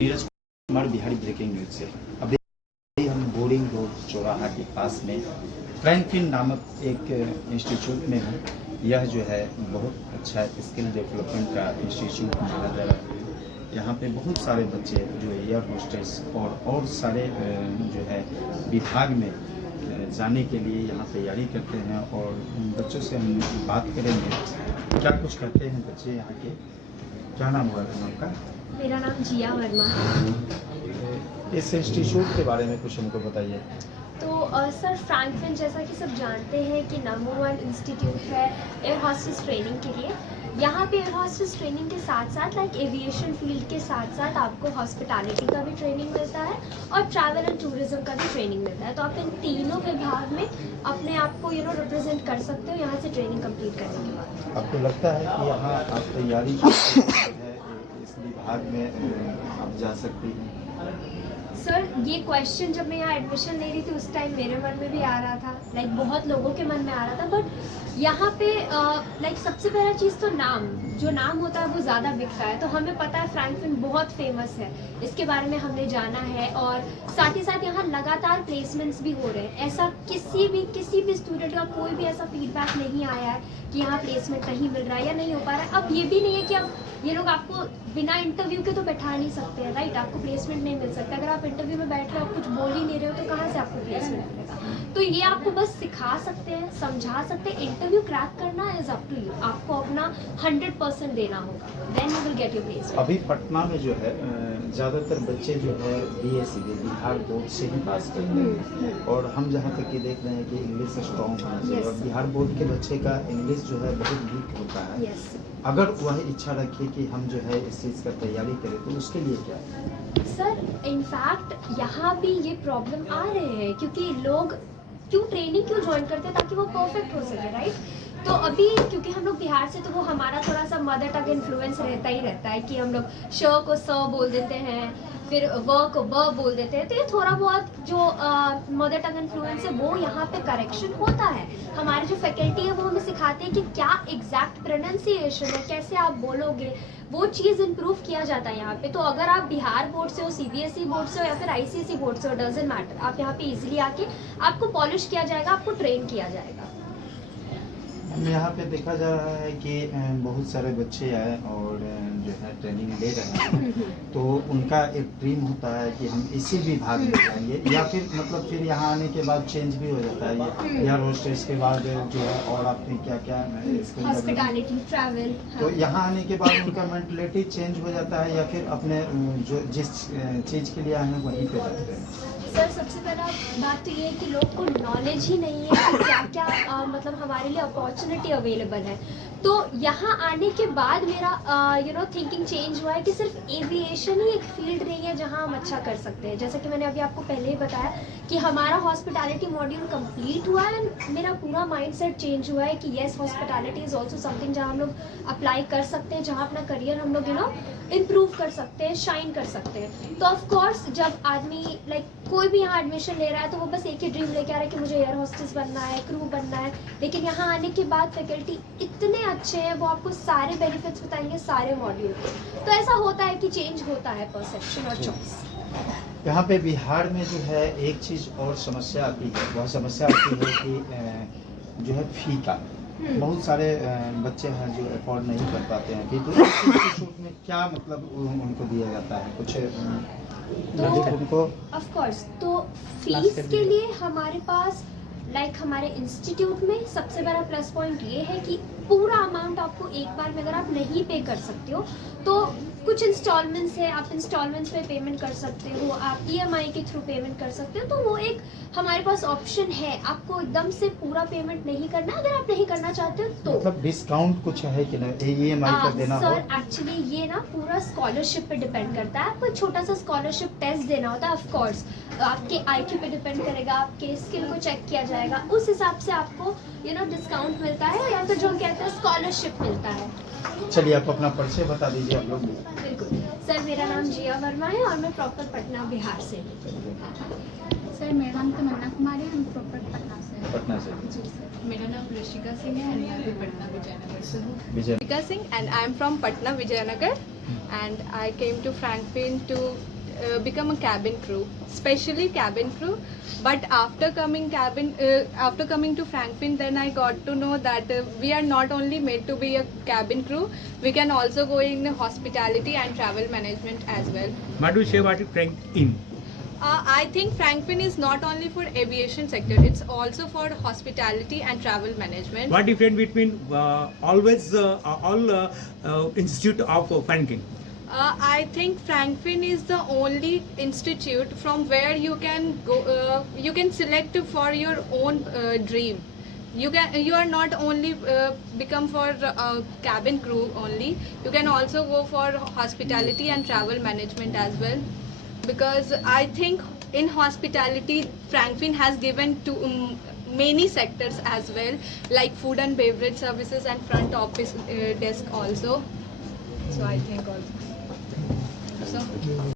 Neeraj Kumar Bihari breaking news से। अभी हम बोरिंग रोड चौराहा के पास में फ्रैंकलिन नामक एक इंस्टीट्यूट में हूँ। यह जो है बहुत अच्छा स्किल डेवलपमेंट का इंस्टीट्यूट माना जा रहा है। यहाँ पे बहुत सारे बच्चे जो एयर होस्टेस और सारे जो है विभाग में जाने के लिए यहाँ तैयारी करते हैं। और बच्चों से हम बात करेंगे क्या कुछ करते हैं बच्चे यहाँ के। क्या नाम हुआ था आपका? मेरा नाम जिया वर्मा है। इस इंस्टीट्यूट के बारे में कुछ हमको बताइए। तो सर फ्रैंकलिन जैसा कि सब जानते हैं कि नंबर 1 इंस्टीट्यूट है एयर हॉस्टेस ट्रेनिंग के लिए। यहाँ पे एयर हॉस्टेस ट्रेनिंग के साथ साथ लाइक एविएशन फील्ड के साथ साथ आपको हॉस्पिटैलिटी का भी ट्रेनिंग मिलता है और ट्रैवल एंड टूरिज्म का भी ट्रेनिंग मिलता है। तो आप इन तीनों विभाग में अपने आप को रिप्रेजेंट कर सकते हो यहाँ से ट्रेनिंग कंप्लीट करने के बाद। आपको लगता है कि यहाँ आप तैयारी इस विभाग में आप जा सकती हैं? सर ये क्वेश्चन जब मैं यहाँ एडमिशन ले रही थी उस टाइम मेरे मन में भी आ रहा था, लाइक बहुत लोगों के मन में आ रहा था। बट यहाँ पे लाइक सबसे पहला चीज़ तो नाम, जो नाम होता है वो ज़्यादा बिकता है। तो हमें पता है फ्रैंकलिन बहुत फेमस है, इसके बारे में हमने जाना है। और साथ ही साथ यहाँ लगातार प्लेसमेंट्स भी हो रहे हैं। ऐसा किसी भी स्टूडेंट का कोई भी ऐसा फीडबैक नहीं आया है कि यहाँ प्लेसमेंट नहीं मिल रहा है या नहीं हो पा रहा है। अब ये भी नहीं है कि अब ये लोग आपको बिना इंटरव्यू के तो बैठा नहीं सकते हैं, राइट? आपको प्लेसमेंट नहीं मिल सकता। अगर आप इंटरव्यू में बैठ रहे हो, आप कुछ बोल ही नहीं रहे हो, तो कहाँ से आपको प्लेसमेंट मिलेगा? तो ये आपको बस सिखा सकते हैं, समझा सकते हैं। इंटरव्यू क्रैक करना इज अप टू यू। आपको अपना 100% देना होगा, then you will get your placement. अभी पटना में जो है ज़्यादातर बच्चे जो है BSc बिहार बोर्ड से ही पास करते हैं। और हम जहाँ तक ये देख रहे हैं कि इंग्लिश स्ट्रॉन्ग होना चाहिए। और बिहार बोर्ड के बच्चे का इंग्लिश जो है बहुत वीक होता है। अगर वह इच्छा रखे कि हम जो है इस चीज़ का तैयारी करें तो उसके लिए क्या है? सर इनफैक्ट यहाँ भी ये प्रॉब्लम आ रहे हैं क्योंकि लोग ट्रेनिंग क्यों ज्वाइन करते हैं, ताकि वो परफेक्ट हो सके, राइट? तो अभी क्योंकि हम लोग बिहार से, तो वो हमारा थोड़ा सा मदर टंग इन्फ्लुएंस रहता ही रहता है कि हम लोग श को स बोल देते हैं, फिर व को ब बोल देते हैं। तो ये थोड़ा बहुत जो मदर टंग इन्फ्लुएंस है वो यहाँ पे करेक्शन होता है। हमारे जो फैकल्टी है वो हमें सिखाते हैं कि क्या एग्जैक्ट प्रोनाउंसिएशन है, कैसे आप बोलोगे, वो चीज़ इम्प्रूव किया जाता है यहाँ पे। तो अगर आप बिहार बोर्ड से हो, CBSE बोर्ड से हो या फिर ICSE बोर्ड से हो, डजेंट मैटर, आप यहाँ पे इजीली आके आपको पॉलिश किया जाएगा, आपको ट्रेन किया जाएगा। यहाँ पे देखा जा रहा है कि बहुत सारे बच्चे आए और जो है ट्रेनिंग ले रहे हैं। तो उनका एक ड्रीम होता है कि हम इसी विभाग में जाएंगे, या फिर मतलब फिर यहाँ आने के बाद चेंज भी हो जाता है एयर होस्टेस के बाद जो है। और आपने क्या क्या हॉस्पिटैलिटी, ट्रैवल। तो यहाँ आने के बाद उनका मेंटलिटी चेंज हो जाता है, या फिर अपने जो जिस चीज़ के लिए आए हैं वहीं पे जाते हैं? सर सबसे पहला बात तो ये है कि लोग को नॉलेज ही नहीं है कि क्या क्या मतलब हमारे लिए अपॉर्चुनिटी अवेलेबल है। तो यहाँ आने के बाद मेरा थिंकिंग चेंज हुआ है कि सिर्फ एविएशन ही एक फील्ड नहीं है जहाँ हम अच्छा कर सकते हैं। जैसा कि मैंने अभी आपको पहले ही बताया कि हमारा हॉस्पिटैलिटी मॉड्यूल कंप्लीट हुआ है एंड मेरा पूरा माइंडसेट चेंज हुआ है कि yes, hospitality is also something जहाँ हम लोग अप्लाई कर सकते हैं, जहाँ अपना करियर हम लोग इम्प्रूव कर सकते हैं, शाइन कर सकते हैं। तो ऑफकोर्स जब आदमी लाइक कोई भी यहाँ एडमिशन ले रहा है तो वो बस एक ही ड्रीम लेके आ रहा है कि मुझे एयर होस्टेस बनना है, क्रू बनना है। लेकिन यहाँ आने के बाद फैकल्टी इतने अच्छे हैं, वो आपको सारे बेनिफिट्स बताएंगे सारे मॉड्यूल के। तो ऐसा होता है कि चेंज होता है परसेप्शन और चॉइस। यहाँ पे बिहार में जो है एक चीज़ और समस्या आती है, वह समस्या आती है कि जो है फ़ी का बहुत सारे बच्चे हैं जो अफोर्ड नहीं कर पाते हैं। तो इस इंस्टीट्यूट में क्या मतलब उनको दिया जाता है कुछ उनको? ऑफ कोर्स तो फीस के लिए हमारे पास हमारे इंस्टीट्यूट में सबसे बड़ा प्लस पॉइंट ये है कि पूरा अमाउंट आपको एक बार में अगर आप नहीं पे कर सकते हो तो कुछ इंस्टॉलमेंट्स है, आप इंस्टॉलमेंट्स में पेमेंट कर सकते हो, आप EMI के थ्रू पेमेंट कर सकते हो। तो वो एक हमारे पास ऑप्शन है, आपको एकदम से पूरा पेमेंट नहीं करना। अगर आप नहीं करना चाहते हो तो मतलब डिस्काउंट कुछ है कि नहीं, EMI का देना हो? सर एक्चुअली ये पूरा स्कॉलरशिप पे डिपेंड करता है। आपको छोटा सा स्कॉलरशिप टेस्ट देना होता है। ऑफ कोर्स आपके IQ पे डिपेंड करेगा, आपके स्किल को चेक किया जाएगा, उस हिसाब से आपको डिस्काउंट मिलता है या फिर जो हम कहते हैं स्कॉलरशिप मिलता है। चलिए आप अपना परिचय बता दीजिए आप लोग। बिल्कुल सर, मेरा नाम जिया वर्मा है और मैं प्रॉपर पटना बिहार से हूँ। सर मेरा नाम तमन्ना कुमारी है, हम प्रॉपर पटना से हैं। पटना से। जी सर। मेरा नाम ऋषिका सिंह है, मैं भी पटना विजयनगर से हूँ। Vijay Rishika Singh and I am from Patna Vijaynagar. and I came to Frankfurt to become a cabin crew, especially cabin crew. But after coming to Frankfurt, then I got to know that we are not only made to be a cabin crew, we can also go in hospitality and travel management as well. What do you say about Frank-in? I think Frankfurt is not only for aviation sector, it's also for hospitality and travel management. What difference between all institute of Frank-in? I think Frankfurt is the only institute from where you can go. You can select for your own dream. You are not only become for cabin crew only. You can also go for hospitality and travel management as well. Because I think in hospitality, Frankfurt has given to many sectors as well, like food and beverage services and front office desk also. So I think also. So.